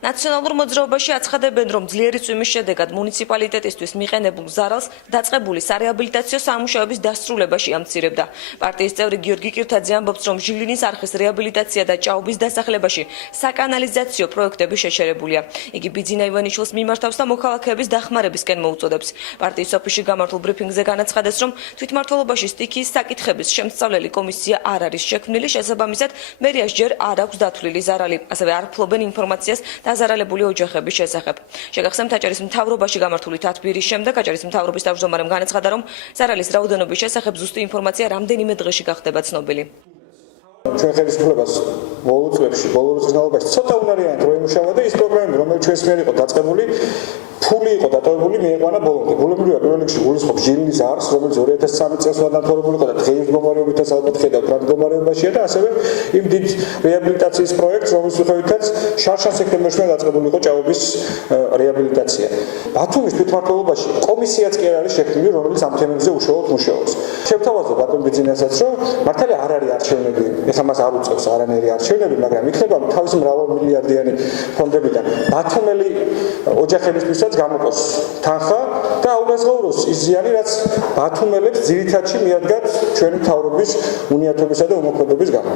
ნაციონალურ მოძრაობაში აცხადებენ, რომ ძლიერი წვიმის შედეგად მუნიციპალიტეტისთვის მიყენებულ ზარალს დაწყებული სარეაბილიტაციო სამუშაოების დასრულებაში ამცირებდა. პარტიის წევრი გიორგი კირთაძე ამბობს, რომ ჟილინის არხის რეაბილიტაცია და ჭაობის დასახლებაში საკანალიზაციო პროექტები შეჩერებულია. იგი ბიძინა ივანიშვილს მიმართავს და მოქალაქეების დახმარებისკენ მოუწოდებს. პარტიის ოფისში გამართულ ბრიფინგზე განაცხადეს, რომ თვითმმართველობაში სტიქიის საკითხების შემსწავლელი კომისია არ არის შექმნილი, შესაბამისად მერიას ჯერ არ აქვს დათვლილი ზარალი, ასევე არ ფლობენ ინფორმაციას დაზარალებული ოჯახების შესახებ. შეგახსენებთ, აჭარის მთავრობაში გამართული თათბირის შემდეგ აჭარის მთავრობის თავმჯდომარემ განაცხადა, რომ ზარალის რაოდენობის შესახებ ზუსტი ინფორმაცია რამდენიმე დღეში გახდება ცნობილი. ჩვენ ხელისუფლებას ბოლო წლებში, ბოლო წლებში ცოტა უნარიანად რო ემუშავა და ის პროგრამები, რომელიც ჩვენს მიერ იყო დაწყებული, ფული იყო დატოვებული, მიიყვანა ბოლომდე. ბოლომდე პირველ რიგში გულისხმობს ჟილინის არხს, რომელიც 2013 წელს დათვალებული იყო და დღეის მდგომარეობითაც ალბათ ხედავთ რა მდგომარეობაშია და ასევე იმ დიდ რეაბილიტაციის პროექტს, რომლის მიხედვითაც შარშან სექტემბერში დაწყებული იყო ჭაობის რეაბილიტაცია. ბათუმის თვითმმართველობაში კომისიაც კი არ არის შექმნილი, რომელიც ამ თემებზე უშუალოდ მუშაობს. შევთავაზო ბატონ ბიძინასაც, რომ მართალია არ არის არჩევნები, ეხლა მას არ უწევს არანაირი არჩევნები, მაგრამ იქნება თავისი მრავალმილიარდიანი ფონდებიდან ბათუმელი ოჯახებისთვისაც გამოყოს თანხა და აუნაზღაუროს ის ზიანი, რაც ბათუმელებს ძირითადში მიადგათ ჩვენი მთავრობის უნიათობისა და უმოქმედობის გამო.